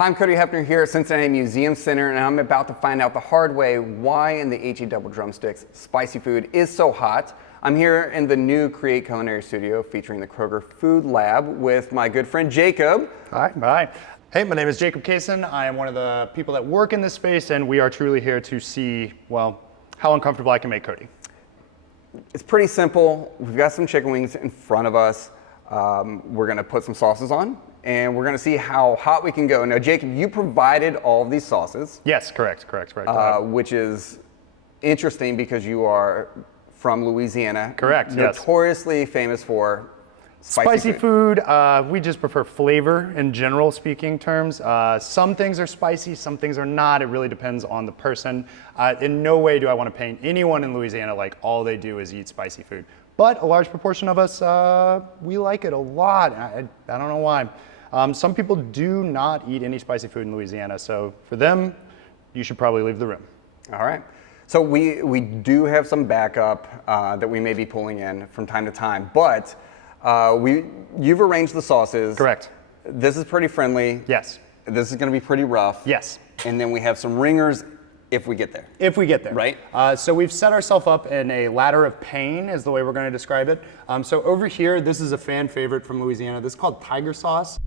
Hi, I'm Cody Hefner here at Cincinnati Museum Center, and I'm about to find out the hard way why in the HE Double Drumsticks spicy food is so hot. I'm here in the new Culinary Studio featuring the Kroger Food Lab with my good friend Jacob. Hi. Bye. Hey, my name is Jacob Kaysen. I am one of the people that work in this space, and we are truly here to see, well, how uncomfortable I can make Cody. It's pretty simple. We've got some chicken wings in front of us. We're gonna put some sauces on, and we're gonna see how hot we can go. Now, Jacob, you provided all of these sauces. Yes, correct. Which is interesting because you are from Louisiana. Correct, yes. Notoriously famous for Spicy food, we just prefer flavor in general speaking terms. Some things are spicy, some things are not. It really depends on the person. In no way do I want to paint anyone in Louisiana like all they do is eat spicy food. But a large proportion of us, we like it a lot. I don't know why. Some people do not eat any spicy food in Louisiana, so for them, you should probably leave the room. All right. So we do have some backup that we may be pulling in from time to time, but you've arranged the sauces. Correct. This is pretty friendly. Yes. This is going to be pretty rough. Yes. And then we have some ringers if we get there. If we get there. Right. So we've set ourselves up in a ladder of pain is the way we're going to describe it. So over here, this is a fan favorite from Louisiana. This is called tiger sauce.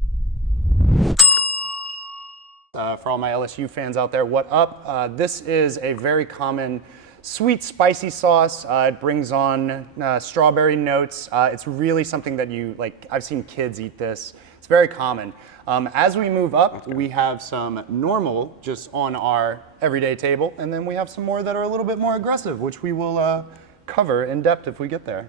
For all my LSU fans out there, what up? This is a very common sweet, spicy sauce. It brings on strawberry notes. It's really something that I've seen kids eat this. It's very common. As we move up, we have some normal just on our everyday table, and then we have some more that are a little bit more aggressive, which we will cover in depth if we get there.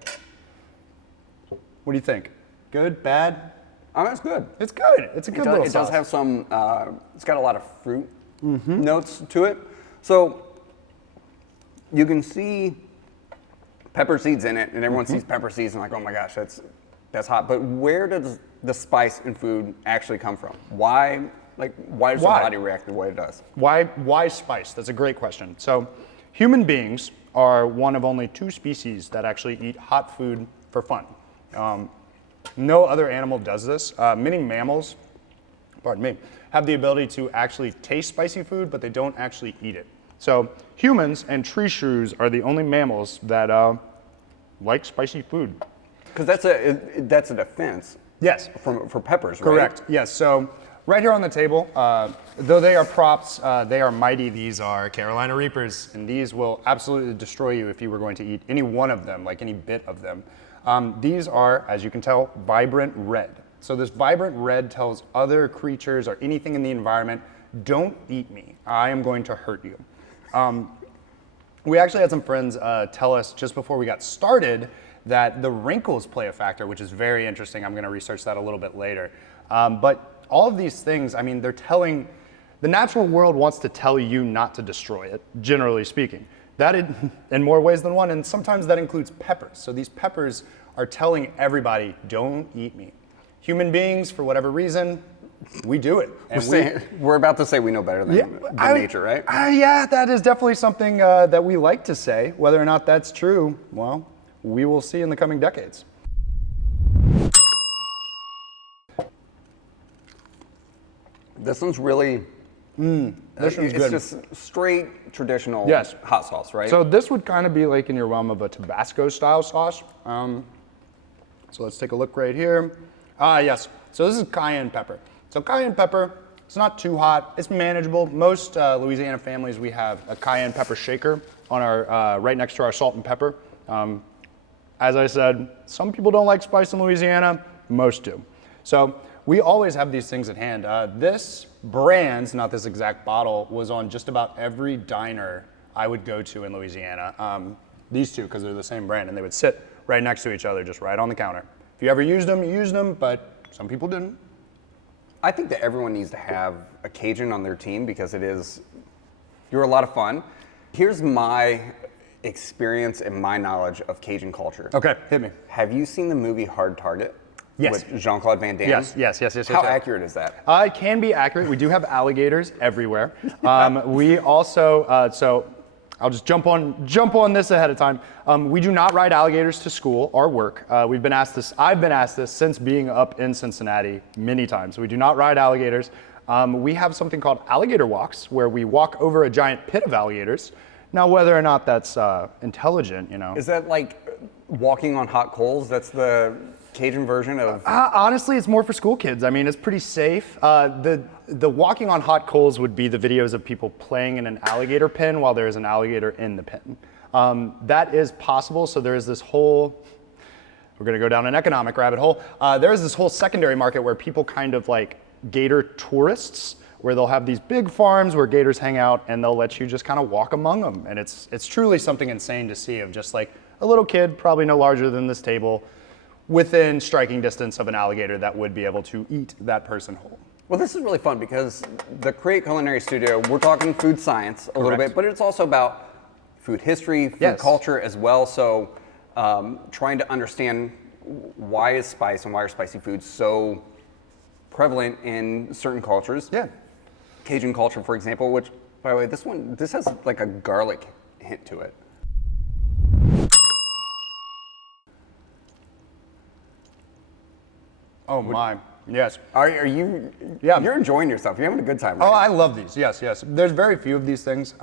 What do you think? Good, bad? It's good. It's good. It's a good little sauce. It does have some, it's got a lot of fruit notes to it. So you can see pepper seeds in it, and everyone sees pepper seeds and like, oh my gosh, that's hot. But where does the spice in food actually come from? Why does the body react the way it does? Why spice? That's a great question. So human beings are one of only 2 species that actually eat hot food for fun. No other animal does this. Many mammals, have the ability to actually taste spicy food, but they don't actually eat it. So humans and tree shrews are the only mammals that like spicy food. Because that's a defense. Yes. For peppers, right? Correct. Yes. So right here on the table, though they are props, they are mighty. These are Carolina Reapers, and these will absolutely destroy you if you were going to eat any one of them, like any bit of them. These are, as you can tell, vibrant red. So this vibrant red tells other creatures or anything in the environment, don't eat me. I am going to hurt you. We actually had some friends tell us just before we got started that the wrinkles play a factor, which is very interesting. I'm going to research that a little bit later. But all of these things, I mean, the natural world wants to tell you not to destroy it, generally speaking. That in more ways than one, and sometimes that includes peppers. So these peppers are telling everybody, don't eat me. Human beings, for whatever reason, we do it. And we're about to say we know better than nature, right? Yeah, that is definitely something that we like to say. Whether or not that's true, well, we will see in the coming decades. This one's really, this one's good. It's just straight traditional hot sauce, right? So this would kind of be like in your realm of a Tabasco style sauce. So let's take a look right here. Yes, so this is cayenne pepper. So cayenne pepper, it's not too hot, it's manageable. Most Louisiana families, we have a cayenne pepper shaker on our right next to our salt and pepper. As I said, some people don't like spice in Louisiana, most do. So we always have these things at hand. This brand, not this exact bottle, was on just about every diner I would go to in Louisiana. These two, because they're the same brand, and they would sit right next to each other, just right on the counter. If you ever used them, you used them, but some people didn't. I think that everyone needs to have a Cajun on their team because you're a lot of fun. Here's my experience and my knowledge of Cajun culture. Okay, hit me. Have you seen the movie Hard Target? Yes. With Jean-Claude Van Damme? Yes. How accurate is that? It can be accurate. We do have alligators everywhere. We also, so I'll just jump on this ahead of time. We do not ride alligators to school or work. I've been asked this since being up in Cincinnati many times. We do not ride alligators. We have something called alligator walks, where we walk over a giant pit of alligators. Now, whether or not that's intelligent, Is that like walking on hot coals? That's the Cajun version of... Honestly, it's more for school kids. I mean, it's pretty safe. The walking on hot coals would be the videos of people playing in an alligator pen while there's an alligator in the pen. That is possible. So there is this whole, we're gonna go down an economic rabbit hole. There is this whole secondary market where people kind of like gator tourists, where they'll have these big farms where gators hang out and they'll let you just kind of walk among them. And it's truly something insane to see, of just like a little kid, probably no larger than this table, within striking distance of an alligator that would be able to eat that person whole. Well, this is really fun because the Create Culinary Studio, we're talking food science a little bit, but it's also about food history, food culture as well. So trying to understand why is spice and why are spicy foods so prevalent in certain cultures. Yeah. Cajun culture, for example, which, by the way, this has like a garlic hint to it. Oh my, yes. Are you? Yeah. You're enjoying yourself. You're having a good time. Right? Oh, I love these. Yes. There's very few of these things.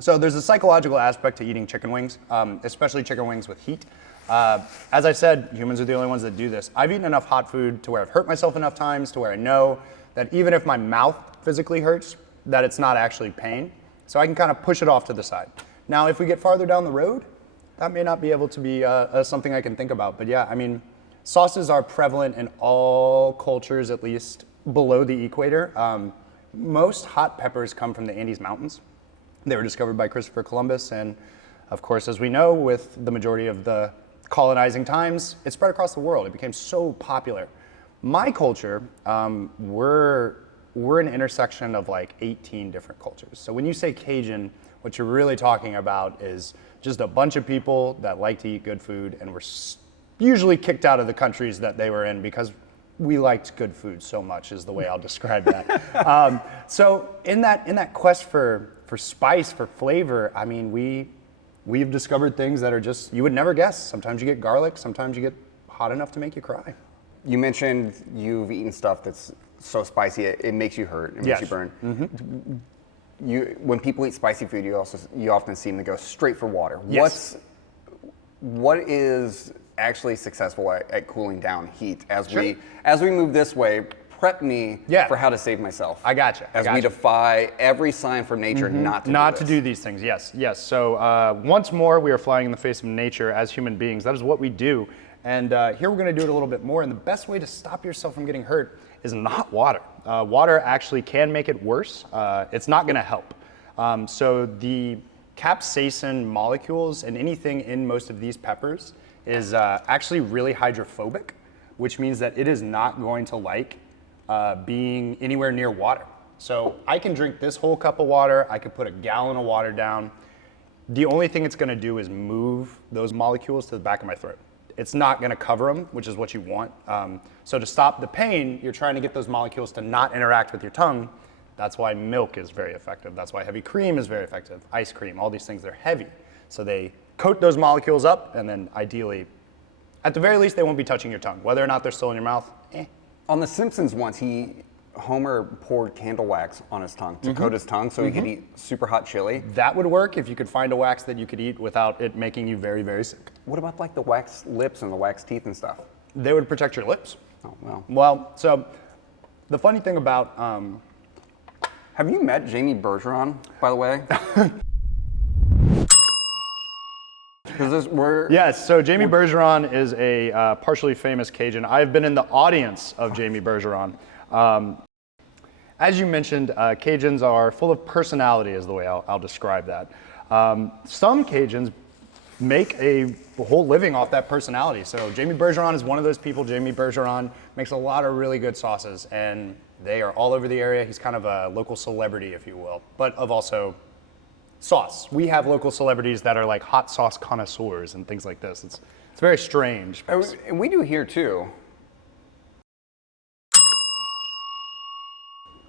So there's a psychological aspect to eating chicken wings, especially chicken wings with heat. As I said, humans are the only ones that do this. I've eaten enough hot food to where I've hurt myself enough times to where I know that even if my mouth physically hurts, that it's not actually pain. So I can kind of push it off to the side. Now, if we get farther down the road, that may not be able to be something I can think about. But yeah, I mean, sauces are prevalent in all cultures, at least below the equator. Most hot peppers come from the Andes Mountains. They were discovered by Christopher Columbus, and of course, as we know, with the majority of the colonizing times, it spread across the world. It became so popular. My culture, we're an intersection of like 18 different cultures. So when you say Cajun, what you're really talking about is just a bunch of people that like to eat good food and were usually kicked out of the countries that they were in because we liked good food so much, is the way I'll describe that. So in that quest for spice, for flavor, I mean, we've discovered things that are just, you would never guess. Sometimes you get garlic, sometimes you get hot enough to make you cry. You mentioned you've eaten stuff that's so spicy it makes you hurt, it makes you burn. Mm-hmm. When people eat spicy food, you often see them go straight for water. Yes. What is actually successful at cooling down heat as we move this way? Prep me for how to save myself. I gotcha. As we defy every sign from nature not to do these things. Yes. So once more, we are flying in the face of nature as human beings. That is what we do. And here we're going to do it a little bit more. And the best way to stop yourself from getting hurt is not water. Water actually can make it worse. It's not going to help. So the capsaicin molecules and anything in most of these peppers is actually really hydrophobic, which means that it is not going to like being anywhere near water. So I can drink this whole cup of water, I could put a gallon of water down. The only thing it's gonna do is move those molecules to the back of my throat. It's not gonna cover them, which is what you want. So to stop the pain, you're trying to get those molecules to not interact with your tongue. That's why milk is very effective. That's why heavy cream is very effective. Ice cream, all these things, they're heavy. So they coat those molecules up, and then ideally, at the very least, they won't be touching your tongue. Whether or not they're still in your mouth, On The Simpsons once, Homer poured candle wax on his tongue to coat his tongue so he could eat super hot chili. That would work if you could find a wax that you could eat without it making you very, very sick. What about like the wax lips and the wax teeth and stuff? They would protect your lips. Oh, well. Well, so the funny thing about... Have you met Jamie Bergeron, by the way? Yes, so Jamie Bergeron is a partially famous Cajun. I've been in the audience of Jamie Bergeron. As you mentioned, Cajuns are full of personality is the way I'll describe that. Some Cajuns make a whole living off that personality. So Jamie Bergeron is one of those people. Jamie Bergeron makes a lot of really good sauces, and they are all over the area. He's kind of a local celebrity, if you will, but of also sauce. We have local celebrities that are like hot sauce connoisseurs and things like this. It's very strange. And we do here too.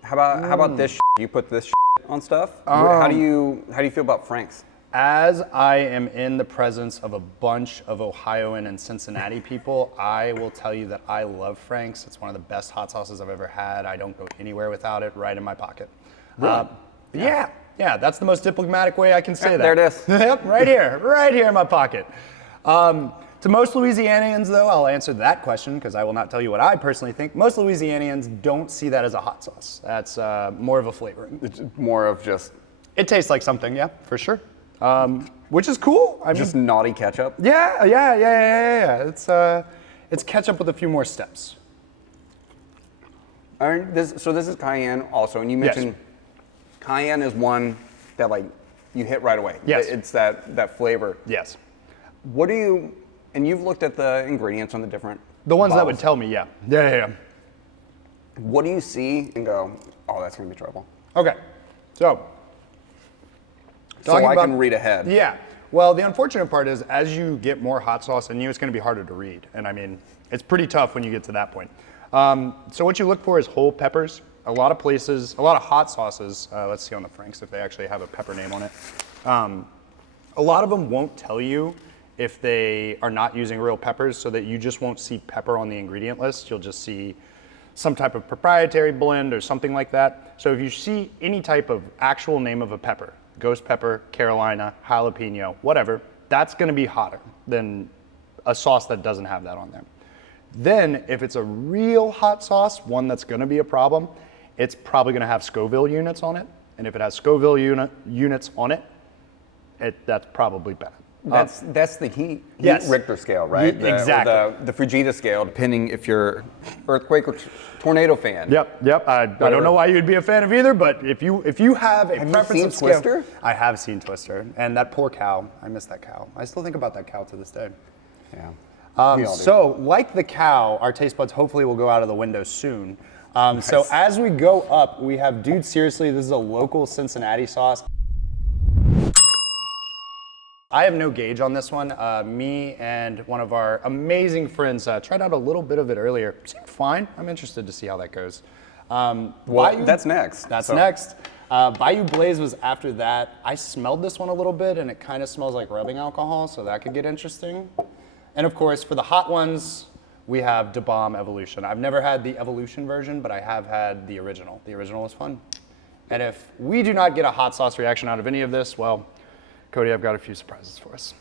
How about this? You put this on stuff. How do you feel about Frank's? As I am in the presence of a bunch of Ohioan and Cincinnati people, I will tell you that I love Frank's. It's one of the best hot sauces I've ever had. I don't go anywhere without it, right in my pocket. Really? Yeah, that's the most diplomatic way I can say that. There it is. Yep, right here in my pocket. To most Louisianians, though, I'll answer that question because I will not tell you what I personally think. Most Louisianians don't see that as a hot sauce. That's more of a flavoring. It's more of just... It tastes like something, yeah, for sure. Which is cool. I just mean, naughty ketchup? Yeah. It's ketchup with a few more steps. So this is cayenne also, and you mentioned cayenne is one that like you hit right away. Yes. It's that flavor. Yes. What do you, and you've looked at the ingredients on the different The ones that bottles. would tell me, yeah. What do you see and go, oh, that's gonna be trouble? Okay, so I can read ahead. Yeah. Well, the unfortunate part is as you get more hot sauce in you, it's going to be harder to read. And I mean, it's pretty tough when you get to that point. So what you look for is whole peppers. A lot of places, a lot of hot sauces, let's see on the Frank's if they actually have a pepper name on it. A lot of them won't tell you if they are not using real peppers, so that you just won't see pepper on the ingredient list. You'll just see some type of proprietary blend or something like that. So if you see any type of actual name of a pepper, ghost pepper, Carolina, jalapeno, whatever, that's gonna be hotter than a sauce that doesn't have that on there. Then, if it's a real hot sauce, one that's gonna be a problem, it's probably gonna have Scoville units on it. And if it has Scoville units on it, that's probably bad. That's the heat Yes. Richter scale, right? Exactly. The Fujita scale, depending if you're earthquake or tornado fan. Yep. I don't know why you'd be a fan of either, but if you have a preference seen of scale, Twister? I have seen Twister, and that poor cow. I miss that cow. I still think about that cow to this day. Yeah. We all do. So, like the cow, our taste buds hopefully will go out of the window soon. So as we go up, we have Dude Seriously. This is a local Cincinnati sauce. I have no gauge on this one. Me and one of our amazing friends tried out a little bit of it earlier. Seemed fine. I'm interested to see how that goes. That's next. That's next. Bayou Blaze was after that. I smelled this one a little bit, and it kind of smells like rubbing alcohol, so that could get interesting. And of course, for the hot ones, we have Da Bomb Evolution. I've never had the Evolution version, but I have had the original. The original was fun. And if we do not get a hot sauce reaction out of any of this, well, Cody, I've got a few surprises for us.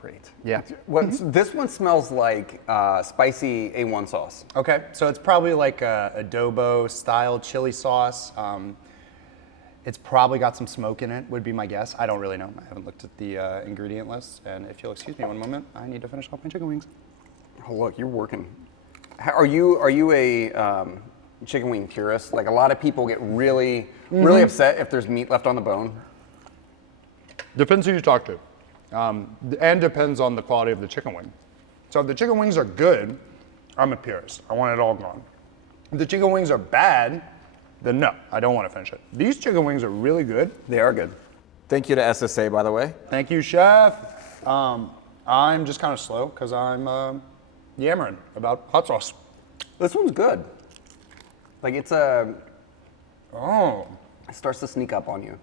Great. Yeah. This one smells like spicy A1 sauce. Okay, so it's probably like a adobo style chili sauce. It's probably got some smoke in it, would be my guess. I don't really know. I haven't looked at the ingredient list. And if you'll excuse me one moment, I need to finish off my chicken wings. Oh, look, you're working. Are you a chicken wing purist? Like a lot of people get really upset if there's meat left on the bone. Depends who you talk to. And depends on the quality of the chicken wing. So if the chicken wings are good, I'm a purist. I want it all gone. If the chicken wings are bad, then no, I don't want to finish it. These chicken wings are really good. They are good. Thank you to SSA, by the way. Thank you, chef. I'm just kind of slow because I'm yammering about hot sauce. This one's good. Like it starts to sneak up on you.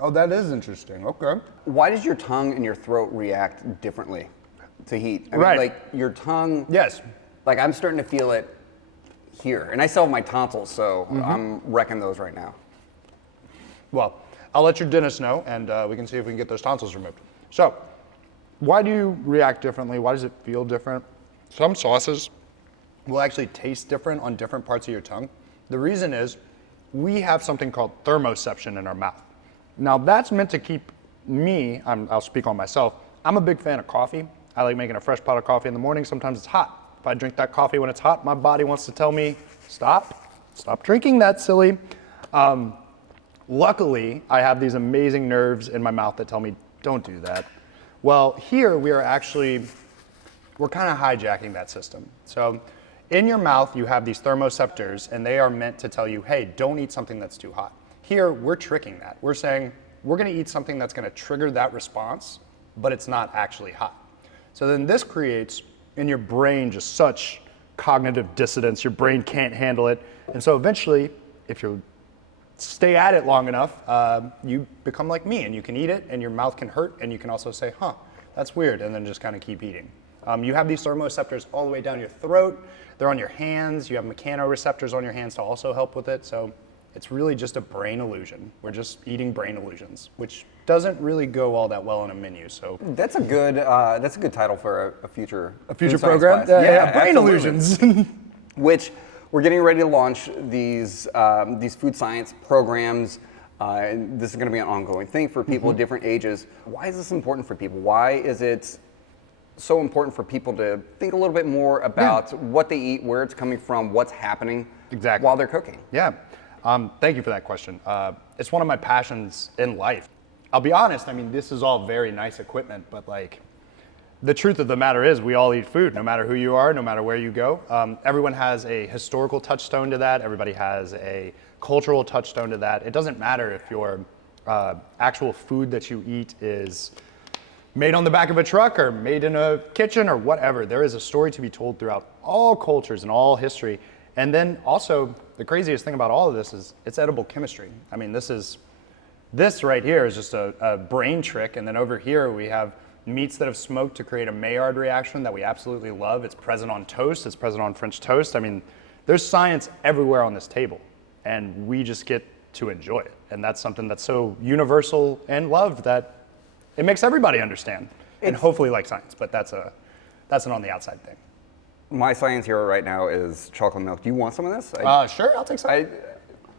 Oh, that is interesting. Okay. Why does your tongue and your throat react differently to heat? I mean, Right. like your tongue. Yes. Like I'm starting to feel it here, and I still have my tonsils, so I'm wrecking those right now. Well, I'll let your dentist know, and we can see if we can get those tonsils removed. So, why do you react differently? Why does it feel different? Some sauces will actually taste different on different parts of your tongue. The reason is we have something called thermoception in our mouth. Now that's meant to keep me, I'll speak on myself, I'm a big fan of coffee. I like making a fresh pot of coffee in the morning. Sometimes it's hot. If I drink that coffee when it's hot, my body wants to tell me, stop drinking that, silly. Luckily, I have these amazing nerves in my mouth that tell me, don't do that. Well, here we're kind of hijacking that system. So in your mouth, you have these thermoceptors, and they are meant to tell you, hey, don't eat something that's too hot. Here, we're tricking that. We're saying, we're gonna eat something that's gonna trigger that response, but it's not actually hot. So then this creates in your brain just such cognitive dissonance. Your brain can't handle it. And so eventually, if you're stay at it long enough, you become like me, and you can eat it, and your mouth can hurt, and you can also say, huh, that's weird, and then just kind of keep eating. You have these thermoreceptors all the way down your throat. They're on your hands. You have mechanoreceptors on your hands to also help with it. So it's really just a brain illusion. We're just eating brain illusions, which doesn't really go all that well on a menu. So that's a good title for a future food science program. class. Yeah, brain absolutely. illusions. Which we're getting ready to launch these food science programs. This is going to be an ongoing thing for people of different ages. Why is this important for people? Why is it so important for people to think a little bit more about what they eat, where it's coming from, what's happening while they're cooking? Yeah. Thank you for that question. It's one of my passions in life. I'll be honest, I mean, this is all very nice equipment, but like, the truth of the matter is we all eat food, no matter who you are, no matter where you go. Everyone has a historical touchstone to that. Everybody has a cultural touchstone to that. It doesn't matter if your actual food that you eat is made on the back of a truck or made in a kitchen or whatever. There is a story to be told throughout all cultures and all history. And then also, the craziest thing about all of this is it's edible chemistry. I mean, this right here is just a brain trick. And then over here we have meats that have smoked to create a Maillard reaction that we absolutely love. It's present on toast. It's present on French toast. I mean, there's science everywhere on this table, and we just get to enjoy it. And that's something that's so universal and loved that it makes everybody understand and hopefully like science, but that's an on the outside thing. My science hero right now is chocolate milk. Do you want some of this? Sure, I'll take some.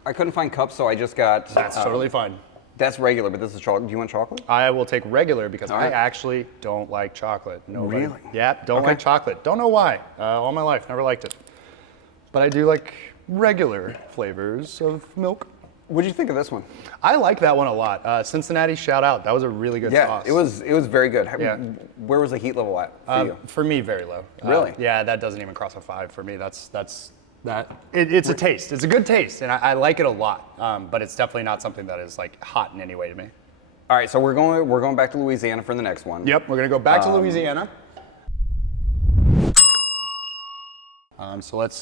I couldn't find cups, so I just got... That's totally fine. That's regular, but this is chocolate. Do you want chocolate? I will take regular because right. I actually don't like chocolate. Nobody. Really? Yeah, don't like chocolate. Don't know why. All my life, never liked it. But I do like regular flavors of milk. What did you think of this one? I like that one a lot. Cincinnati, shout out. That was a really good sauce. It was very good. Yeah. Where was the heat level at for you? For me, very low. Really? Yeah, that doesn't even cross a 5 for me. It's a taste. It's a good taste, and I like it a lot. But it's definitely not something that is like hot in any way to me. All right, so we're going back to Louisiana for the next one. Yep, we're gonna go back to Louisiana. So let's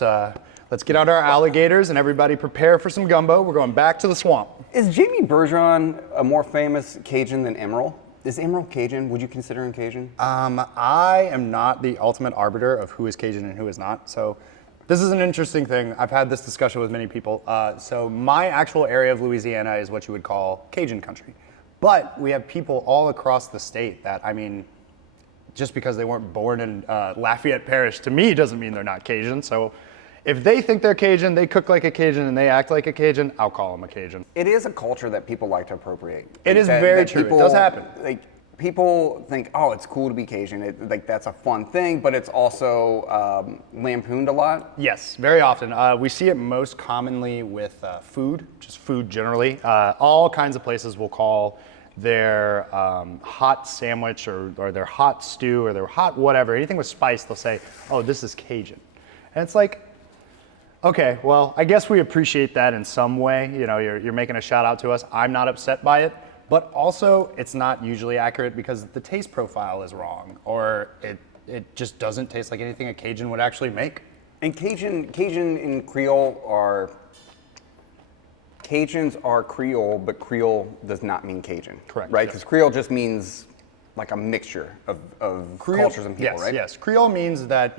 get out our alligators and everybody prepare for some gumbo. We're going back to the swamp. Is Jamie Bergeron a more famous Cajun than Emerald? Is Emerald Cajun? Would you consider him Cajun? I am not the ultimate arbiter of who is Cajun and who is not. So this is an interesting thing. I've had this discussion with many people. So my actual area of Louisiana is what you would call Cajun country. But we have people all across the state that, I mean, just because they weren't born in Lafayette Parish, to me, doesn't mean they're not Cajun. So if they think they're Cajun, they cook like a Cajun, and they act like a Cajun, I'll call them a Cajun. It is a culture that people like to appropriate. It is very true. It does happen. Like, people think, oh, it's cool to be Cajun. That's a fun thing, but it's also lampooned a lot. Yes, very often. We see it most commonly with food, just food generally. All kinds of places will call their hot sandwich or their hot stew or their hot whatever, anything with spice, they'll say, oh, this is Cajun. And it's like, okay, well, I guess we appreciate that in some way. You know, you're making a shout out to us. I'm not upset by it, but also it's not usually accurate because the taste profile is wrong, or it just doesn't taste like anything a Cajun would actually make. And Cajun and Creole are, Cajuns are Creole, but Creole does not mean Cajun. Correct. Right? Yes. Because Creole just means like a mixture of cultures and people, yes, right? Yes, Creole means that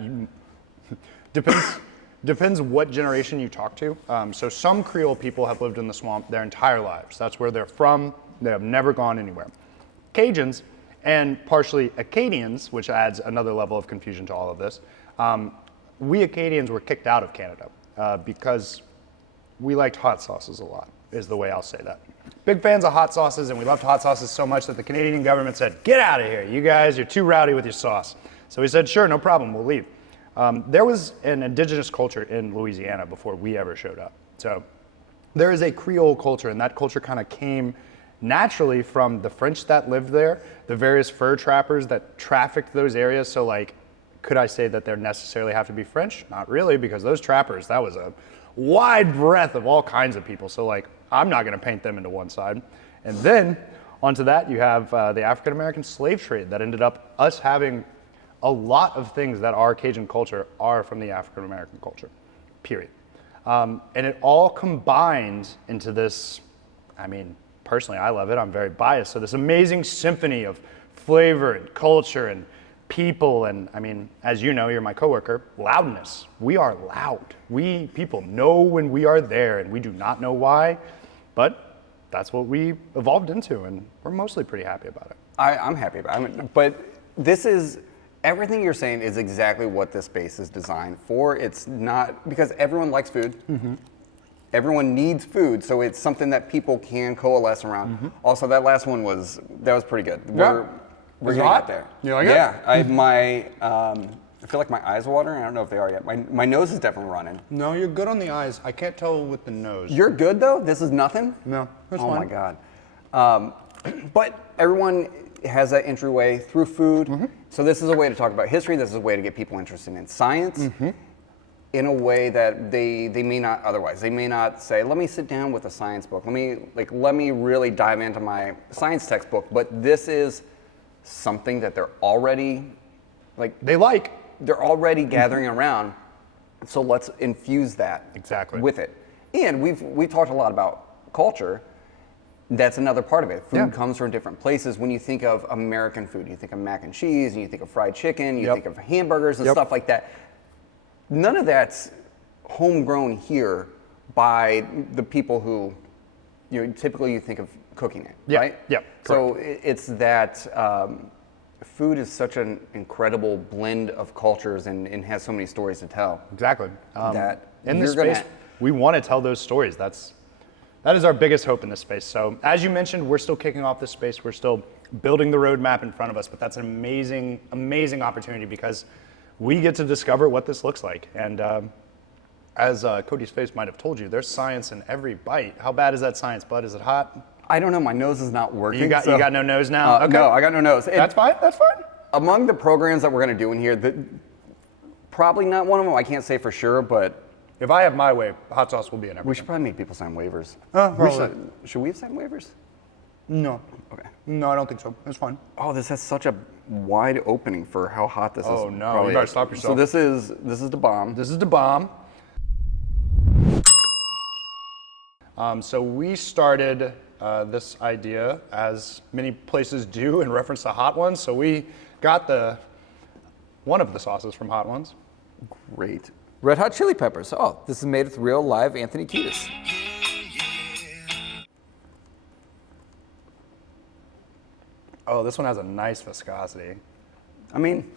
depends what generation you talk to. So some Creole people have lived in the swamp their entire lives. That's where they're from. They have never gone anywhere. Cajuns and partially Acadians, which adds another level of confusion to all of this, we Acadians were kicked out of Canada because we liked hot sauces a lot, is the way I'll say that. Big fans of hot sauces, and we loved hot sauces so much that the Canadian government said, get out of here, you guys, you're too rowdy with your sauce. So we said, sure, no problem, we'll leave. There was an indigenous culture in Louisiana before we ever showed up. So there is a Creole culture, and that culture kind of came naturally from the French that lived there, the various fur trappers that trafficked those areas. So like, could I say that they necessarily have to be French? Not really, because those trappers, that was a wide breadth of all kinds of people. So like, I'm not gonna paint them into one side. And then onto that, you have the African-American slave trade that ended up us having a lot of things that are Cajun culture are from the African-American culture, period. And it all combined into this, I mean, personally, I love it. I'm very biased. So this amazing symphony of flavor and culture and people. And I mean, as you know, you're my coworker, loudness. We are loud. People know when we are there, and we do not know why, but that's what we evolved into, and we're mostly pretty happy about it. I'm happy about it. But this is, everything you're saying is exactly what this space is designed for. It's not, because everyone likes food. Everyone needs food, so it's something that people can coalesce around. Also, that last one was pretty good. We're getting out there. You like it? I feel like my eyes are watering. I don't know if they are yet. My nose is definitely running. No, you're good on the eyes. I can't tell with the nose. You're good though? This is nothing? No, that's fine. fine. My God. But everyone has that entryway through food. So this is a way to talk about history. This is a way to get people interested in science in a way that they may not otherwise. They may not say, let me sit down with a science book. Let me really dive into my science textbook. But this is something that they're already they're already gathering around. So let's infuse that with it. And we've talked a lot about culture. That's another part of it. Food comes from different places. When you think of American food, you think of mac and cheese, and you think of fried chicken, you think of hamburgers and stuff like that. None of that's homegrown here by the people who, typically you think of cooking it, right? Yep. So it's that food is such an incredible blend of cultures and has so many stories to tell. Exactly. That in this space, we want to tell those stories. That is our biggest hope in this space. So as you mentioned, we're still kicking off this space. We're still building the roadmap in front of us, but that's an amazing, amazing opportunity because we get to discover what this looks like. And as Cody's face might have told you, there's science in every bite. How bad is that science, bud? Is it hot? I don't know. My nose is not working. You got no nose now? Okay. No, I got no nose. That's fine. Among the programs that we're going to do in here, probably not one of them. I can't say for sure, but if I have my way, hot sauce will be in everything. We should probably make people sign waivers. Should we sign waivers? No. Okay. No, I don't think so. That's fine. Oh, this has such a wide opening for how hot this is. Oh no, you better stop yourself. So this is the bomb. This is the bomb. So we started this idea, as many places do, in reference to Hot Ones. So we got one of the sauces from Hot Ones. Great. Red Hot Chili Peppers. Oh, this is made with real live Anthony Kiedis. Oh, this one has a nice viscosity. I mean,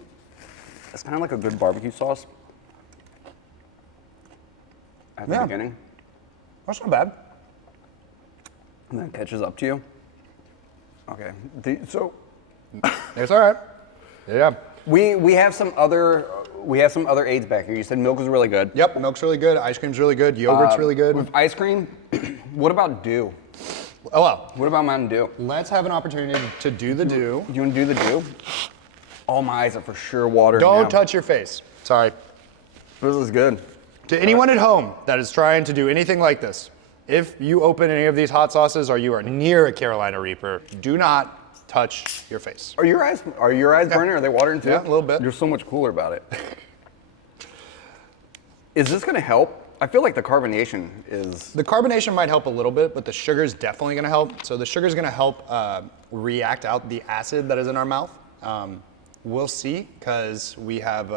it's kind of like a good barbecue sauce at the beginning. That's not bad. And then it catches up to you. Okay. It's all right. Yeah. We have some other aids back here. You said milk is really good. Yep, milk's really good. Ice cream's really good. Yogurt's really good. With ice cream, what about dew? Oh well. What about Mountain Dew? Let's have an opportunity to do the dew. Do you want to do the dew? Oh, my eyes are for sure watering. Don't now. touch your face. Sorry. This is good. To anyone at home that is trying to do anything like this, if you open any of these hot sauces or you are near a Carolina Reaper, do not touch your face. Are your eyes burning? Are they watering too? Yeah, a little bit. You're so much cooler about it. Is this going to help? I feel like the carbonation is... The carbonation might help a little bit, but the sugar is definitely going to help. So the sugar is going to help react out the acid that is in our mouth. We'll see, because we have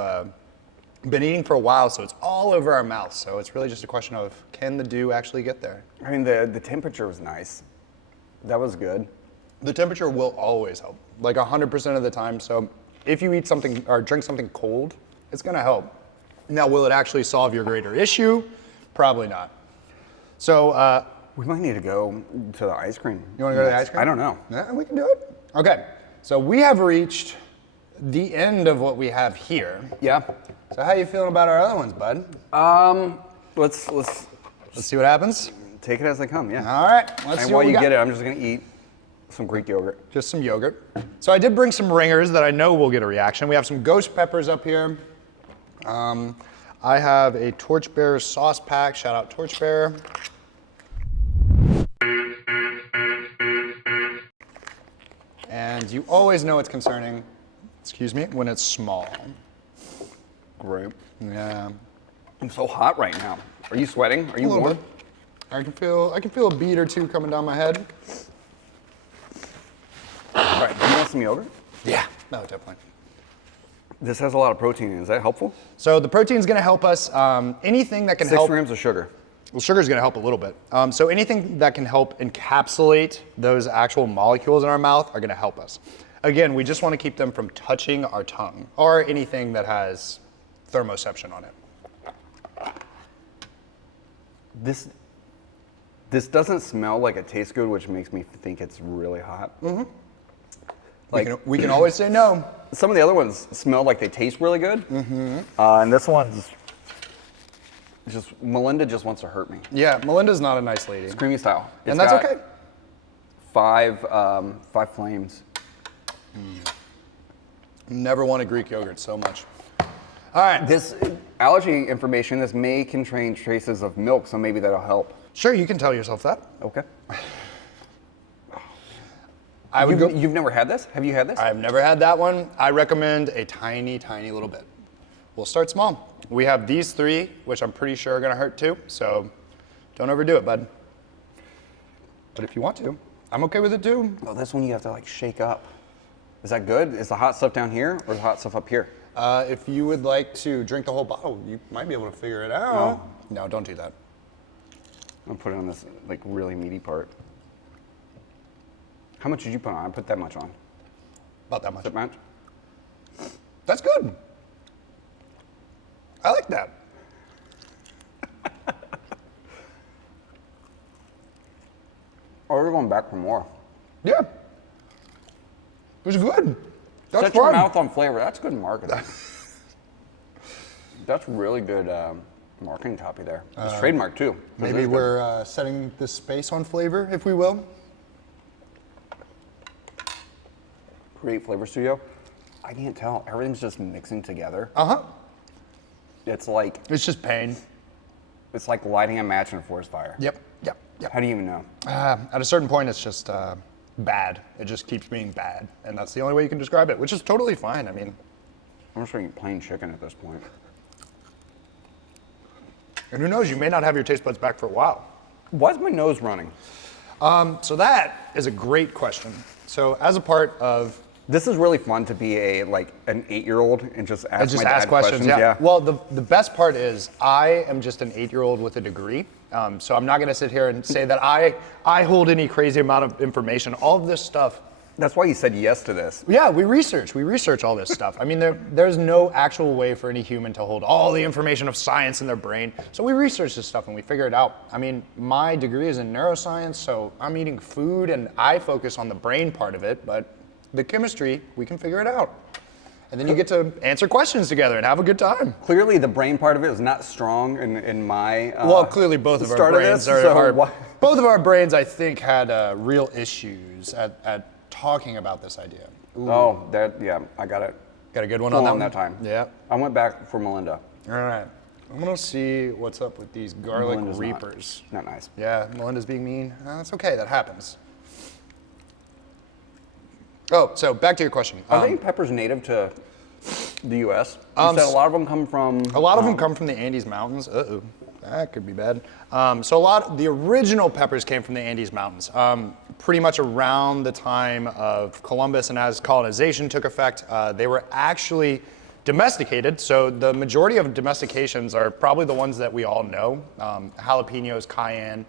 been eating for a while, so it's all over our mouth. So it's really just a question of, can the dew actually get there? I mean, the temperature was nice. That was good. The temperature will always help, like 100% of the time. So if you eat something or drink something cold, it's going to help. Now, will it actually solve your greater issue? Probably not. So we might need to go to the ice cream. You want to go to the ice cream? I don't know. Yeah, we can do it. Okay, so we have reached the end of what we have here. Yeah. So how you feeling about our other ones, bud? Let's see what happens. Take it as they come. Yeah. All right. Let's And see while what we you got. get it, I'm just gonna eat some Greek yogurt. Just some yogurt. So I did bring some ringers that I know will get a reaction. We have some ghost peppers up here. I have a Torchbearer sauce pack. Shout out Torchbearer. And you always know it's concerning, when it's small. Great. Yeah. I'm so hot right now. Are you sweating? Are you A little warm? bit. I can feel a bead or two coming down my head. All right, do you want some yogurt? Yeah. No, definitely. This has a lot of protein in it. Is that helpful? So the protein's going to help us. Anything that can 6 help. grams of sugar. Well, sugar's going to help a little bit. So anything that can help encapsulate those actual molecules in our mouth are going to help us. Again, we just want to keep them from touching our tongue or anything that has thermoception on it. This doesn't smell like it tastes good, which makes me think it's really hot. Mm-hmm. We can always say no. Some of the other ones smell like they taste really good. Mm-hmm. And this one's Melinda just wants to hurt me. Yeah, Melinda's not a nice lady. It's creamy style. And that's okay. 5 flames. Never wanted Greek yogurt so much. All right. This allergy information, this may contain traces of milk, so maybe that'll help. Sure, you can tell yourself that. Okay. You've never had this? Have you had this? I've never had that one. I recommend a tiny, tiny little bit. We'll start small. We have these 3, which I'm pretty sure are gonna hurt too, so don't overdo it, bud. But if you want to, I'm okay with it too. Oh, this one you have to like shake up. Is that good? Is the hot stuff down here or the hot stuff up here? If you would like to drink the whole bottle, you might be able to figure it out. No, don't do that. I'm gonna put it on this like really meaty part. How much did you put on? I put that much on. About that much. That much? That's good. I like that. Oh, we're going back for more. Yeah. It was good. That's Set your fun. mouth on flavor. That's good marketing. That's really good marketing copy there. It's trademark too. Maybe we're setting this space on flavor, if we will. Create Flavor Studio. I can't tell. Everything's just mixing together. Uh-huh. It's like It's just pain. it's like lighting a match in a forest fire. Yep. How do you even know? At a certain point, it's just bad. It just keeps being bad. And that's the only way you can describe it, which is totally fine. I mean, I'm just eating plain chicken at this point. and who knows, you may not have your taste buds back for a while. Why is my nose running? So that is a great question. So as a part of This is really fun to be an 8-year-old and just ask my dad ask questions, yeah. Yeah. Well, the best part is I am just an 8-year-old with a degree. So I'm not going to sit here and say that I hold any crazy amount of information. All of this stuff. That's why you said yes to this. Yeah, we research all this stuff. I mean, there's no actual way for any human to hold all the information of science in their brain. So we research this stuff and we figure it out. I mean, my degree is in neuroscience, so I'm eating food and I focus on the brain part of it, but the chemistry, we can figure it out. And then you get to answer questions together and have a good time. Clearly, the brain part of it is not strong in my. Well, clearly both of our brains both of our brains, I think, had real issues at talking about this idea. Ooh. Oh, I got it. Got a good one Full on that time. Yeah. I went back for Melinda. All right. I'm gonna see what's up with these garlic Melinda's reapers. Not nice. Yeah, Melinda's being mean. That's okay. That happens. Oh, so back to your question. Are any peppers native to the U.S.? You said a lot of them come from. A lot of them come from the Andes Mountains. Uh-oh, that could be bad. The original peppers came from the Andes Mountains, pretty much around the time of Columbus, and as colonization took effect, they were actually domesticated. So the majority of domestications are probably the ones that we all know: jalapenos, cayenne.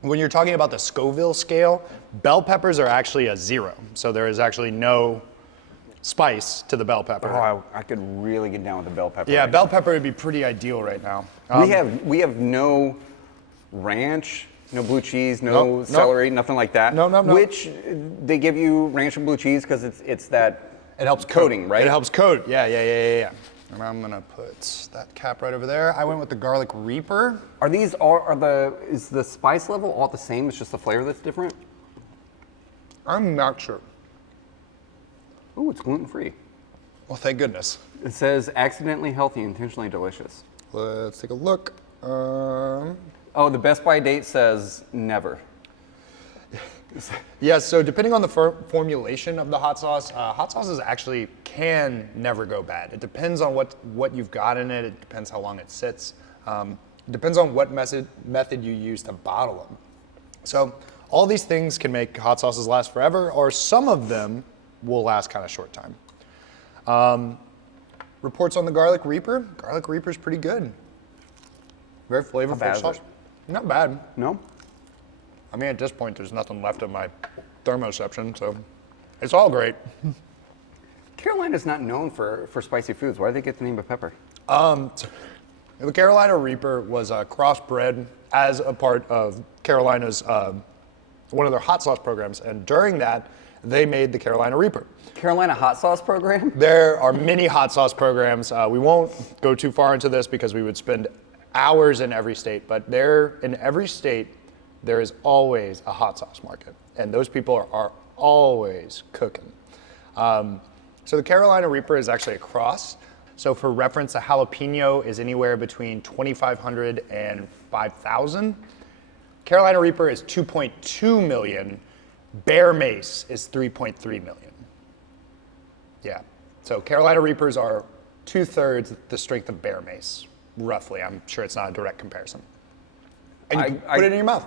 When you're talking about the Scoville scale, bell peppers are actually a 0. So there is actually no spice to the bell pepper. Oh, I could really get down with the bell pepper. Yeah, right bell now. pepper would be pretty ideal right now. We have no ranch, no blue cheese, no celery, nothing like that. No. Which they give you ranch and blue cheese because it's that. It helps coating, right? It helps coat. Yeah. And I'm gonna put that cap right over there. I went with the garlic reaper. Is the spice level all the same? It's just the flavor that's different? I'm not sure. Ooh, it's gluten-free. Well, thank goodness. It says accidentally healthy, intentionally delicious. Let's take a look. Oh, the Best By date says never. Yeah, so depending on the formulation of the hot sauces actually can never go bad. It depends on what you've got in it. It depends how long it sits. Depends on what method you use to bottle them. So all these things can make hot sauces last forever, or some of them will last kind of short time. Reports on the garlic reaper. Garlic reaper's pretty good. Very flavorful How bad is sauce. it? Not bad. No? I mean, at this point, there's nothing left of my Thermoception, so it's all great. Carolina's not known for spicy foods. Why did they get the name of pepper? The Carolina Reaper was crossbred as a part of Carolina's, one of their hot sauce programs, and during that, they made the Carolina Reaper. Carolina hot sauce program? There are many hot sauce programs. We won't go too far into this because we would spend hours in every state, but in every state, there is always a hot sauce market, and those people are always cooking. So the Carolina Reaper is actually a cross. So for reference, a jalapeno is anywhere between 2,500 and 5,000. Carolina Reaper is 2.2 million. Bear Mace is 3.3 million. Yeah. So Carolina Reapers are 2/3 the strength of Bear Mace, roughly. I'm sure it's not a direct comparison. And you put it in your mouth.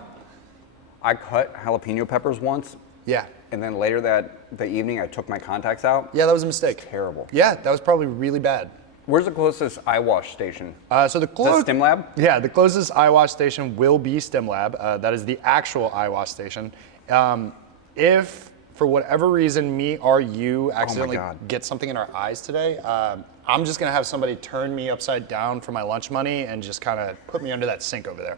I cut jalapeno peppers once, Yeah. and then later that evening I took my contacts out. Yeah, that was a mistake. Terrible. Yeah, that was probably really bad. Where's the closest eye wash station? So the Is that Stim Lab? Yeah, the closest eye wash station will be Stim Lab. That is the actual eye wash station. If for whatever reason me or you accidentally God. get something in our eyes today, I'm just gonna have somebody turn me upside down for my lunch money and just kind of put me under that sink over there.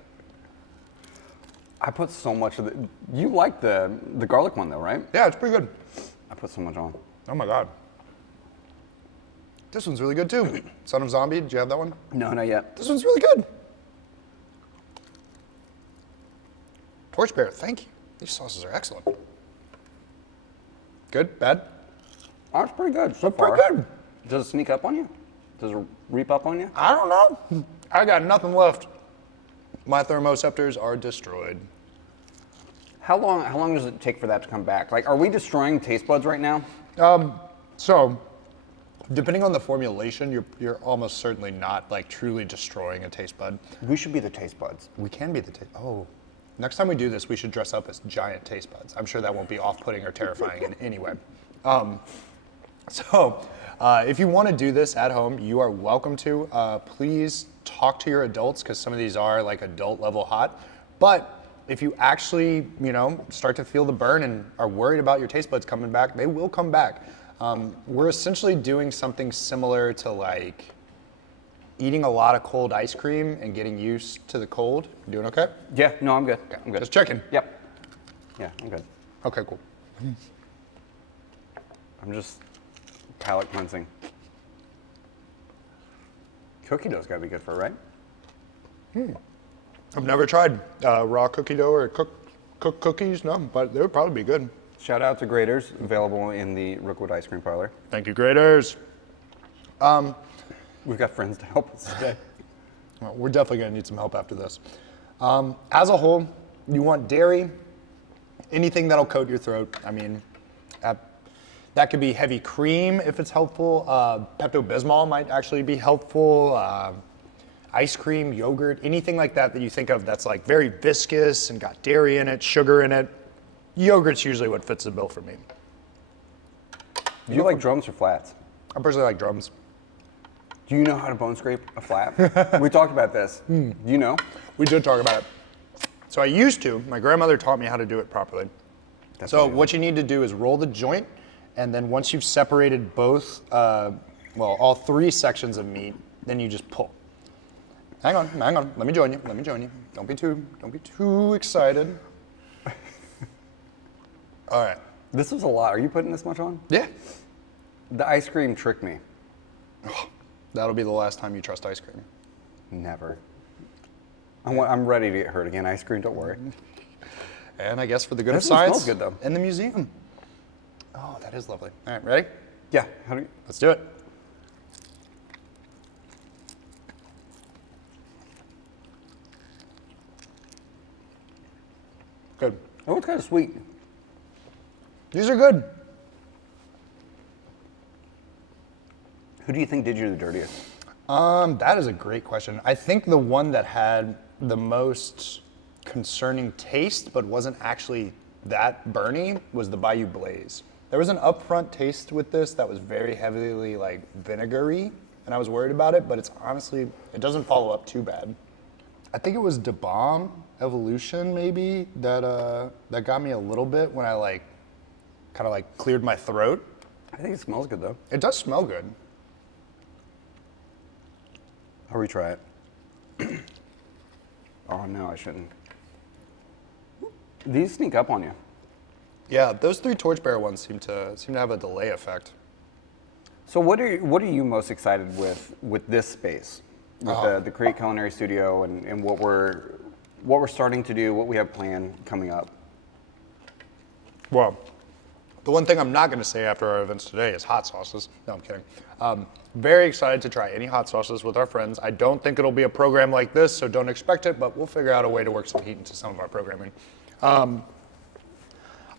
I put so much of you like the garlic one though, right? Yeah, it's pretty good. I put so much on. Oh my God. This one's really good too. Son of Zombie, did you have that one? No, not yet. This one's really good. Torchbearer, thank you. These sauces are excellent. Good? Bad? Oh, it's pretty good so Pretty far. good. Does it sneak up on you? Does it reap up on you? I don't know. I got nothing left. My thermoceptors are destroyed. How long does it take for that to come back? Like, are we destroying taste buds right now? So, depending on the formulation, you're almost certainly not like truly destroying a taste bud. We should be the taste buds. We can be the taste. Oh, next time we do this, we should dress up as giant taste buds. I'm sure that won't be off-putting or terrifying in any way. If you want to do this at home, you are welcome to. Please talk to your adults because some of these are like adult level hot. But if you actually, start to feel the burn and are worried about your taste buds coming back, they will come back. We're essentially doing something similar to like eating a lot of cold ice cream and getting used to the cold. You doing okay? Yeah, no, I'm good. I'm good. Just checking. Yep. Yeah, I'm good. Okay, cool. I'm just palate cleansing. Cookie dough's gotta be good for, right? I've never tried raw cookie dough or cooked cookies, no, but they would probably be good. Shout out to Graders, available in the Rookwood Ice Cream Parlor. Thank you, graders. We've got friends to help us today. Well, we're definitely gonna need some help after this. As a whole, you want dairy, anything that'll coat your throat. I mean, that could be heavy cream if it's helpful. Pepto-Bismol might actually be helpful. Ice cream, yogurt, anything like that you think of that's like very viscous and got dairy in it, sugar in it. Yogurt's usually what fits the bill for me. Do you like drums or flats? I personally like drums. Do you know how to bone scrape a flat? We talked about this. Do you know? We did talk about it. So I used to. My grandmother taught me how to do it properly. So what you need to do is roll the joint, and then once you've separated both, all three sections of meat, then you just pull. Hang on. Let me join you. Don't be too excited. All right. This was a lot. Are you putting this much on? Yeah. The ice cream tricked me. That'll be the last time you trust ice cream. Never. I'm ready to get hurt again. Ice cream, don't worry. And I guess for the good of This one science, smells good, though. in the museum. Oh, that is lovely. All right, ready? Yeah. Let's do it. Good. Oh, it's kind of sweet. These are good. Who do you think did you the dirtiest? That is a great question. I think the one that had the most concerning taste, but wasn't actually that burny, was the Bayou Blaze. There was an upfront taste with this that was very heavily like vinegary, and I was worried about it, but it's honestly, it doesn't follow up too bad. I think it was Da Bomb Evolution maybe that got me a little bit when I like kind of like cleared my throat. I think it smells good though. It does smell good. I'll retry it. Oh no, I shouldn't. These sneak up on you. Yeah, those 3 Torchbearer ones seem to have a delay effect. So what are you most excited with this space, with the Create Culinary Studio and what we're starting to do, what we have planned coming up? Well, the one thing I'm not going to say after our events today is hot sauces. No, I'm kidding. Very excited to try any hot sauces with our friends. I don't think it'll be a program like this, so don't expect it, but we'll figure out a way to work some heat into some of our programming.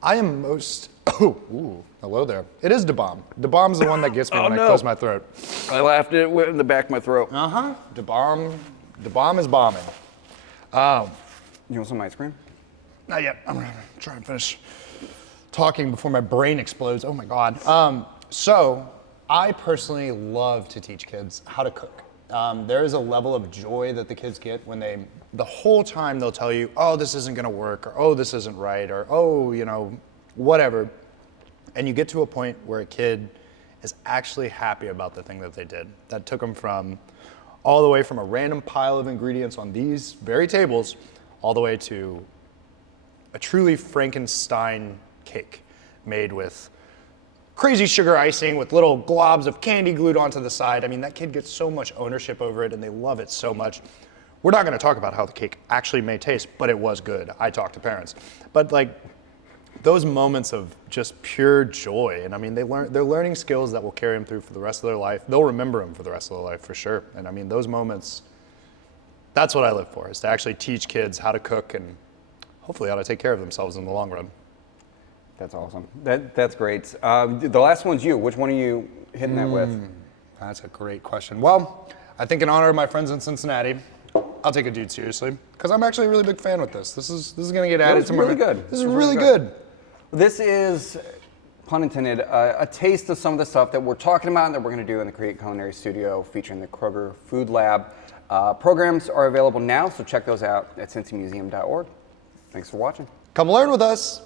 I am most, hello there. It is Da Bomb. Da Bomb's the one that gets me when I close my throat. I laughed at it in the back of my throat. Da Bomb is bombing. You want some ice cream? Not yet. I'm gonna try and finish talking before my brain explodes. Oh my God. So I personally love to teach kids how to cook. There is a level of joy that the kids get when the whole time they'll tell you, oh, this isn't gonna work, or oh, this isn't right, or oh, you know, whatever. And you get to a point where a kid is actually happy about the thing that they did. That took them from all the way from a random pile of ingredients on these very tables, all the way to a truly Frankenstein cake made with crazy sugar icing with little globs of candy glued onto the side. I mean, that kid gets so much ownership over it and they love it so much. We're not gonna talk about how the cake actually may taste, but it was good. I talked to parents. But like, those moments of just pure joy, and I mean, they're learning skills that will carry them through for the rest of their life. They'll remember them for the rest of their life for sure. And I mean, those moments, that's what I live for, is to actually teach kids how to cook and hopefully how to take care of themselves in the long run. That's awesome. That's great. The last one's you. Which one are you hitting that with? That's a great question. Well, I think in honor of my friends in Cincinnati, I'll take a dude seriously, because I'm actually a really big fan with this. This is gonna get added to my. Really good. This is really good. This is, pun intended, a taste of some of the stuff that we're talking about and that we're going to do in the Create Culinary Studio featuring the Kroger Food Lab. Programs are available now, so check those out at cincymuseum.org. Thanks for watching. Come learn with us.